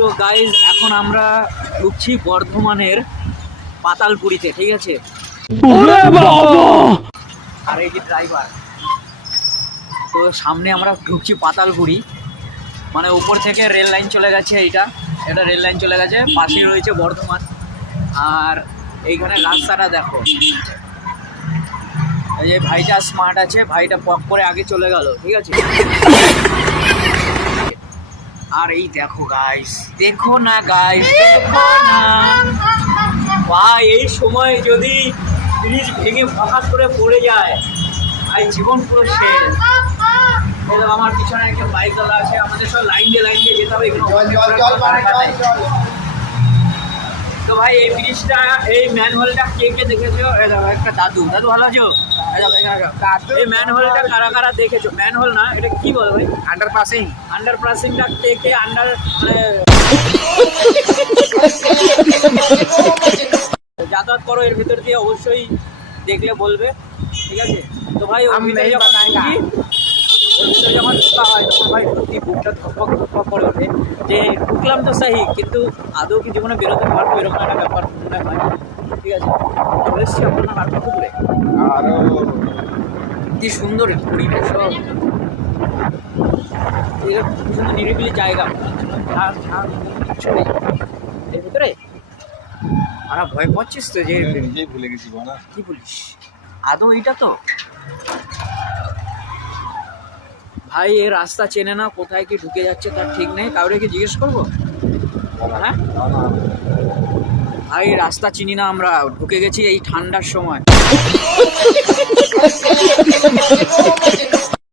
তো গাইজ এখন আমরা ঢুকছি বর্ধমানের পাতালপুরিতে, ঠিক আছে। আর এই যে ড্রাইভার, তো সামনে আমরা ঢুকছি পাতালপুরি, মানে উপর থেকে রেল লাইন চলে গেছে, এটা রেল লাইন চলে গেছে, পাশেই রয়েছে বর্ধমান। আর এইখানে রাস্তাটা দেখো, এই যে ভাইটা স্মার্ট আছে, ভাইটা পক করে আগে চলে গেল, ঠিক আছে। আর এই দেখো গাইস, দেখো না গাইস, দেখো না ভাই, এই সময় যদি ব্রিজ ভেঙে ফকাস করে পড়ে যায় ভাই জীবন পুরো শেষ। আমার পিছনে একটা বাইক দাদা আছে, আমাদের সব লাইন দিয়ে যেতে হবে। তো ভাই এই ব্রিজটা, এই ম্যানহোলটা কে কে দেখেছো? একটা দাদু ভালো আছো? এই ম্যানহোলটা কারা কারা দেখেছো? ম্যানহোল না, এটা কি বলে ভাই? আন্ডারপাসিংটা কে আন্ডার মানে যাতায়াত করো এর ভিতর দিয়ে, অবশ্যই দেখলে বলবে, ঠিক আছে। তো ভাই আমি যখন ঢোকা হয় তখন ভাই সত্যি বুকটা ধপক করে ওঠে যে ঢুকলাম তো সাহি, কিন্তু আদৌ কি জীবনে বেরোতে পারবো, এরকম একটা ব্যাপার মনে হয়, ঠিক আছে। চলে এসছি আপনার নাটপুকুরে, আরও কি সুন্দর পরিবেশ, সুন্দর নিরিবিলি জায়গা, কিছু নেই এর ভিতরে। আর ভয় পাচ্ছিস তো যে নিজেই ভুলে গেছি না, কি বলিস আদৌ এটা তো? ভাই এ রাস্তা চেনে না, কোথায় কি ঢুকে যাচ্ছে তার ঠিক নেই, কাউরে কি জিজ্ঞেস করবো? হ্যাঁ ভাই রাস্তা চিনি না আমরা, ঢুকে গেছি এই ঠান্ডার সময়।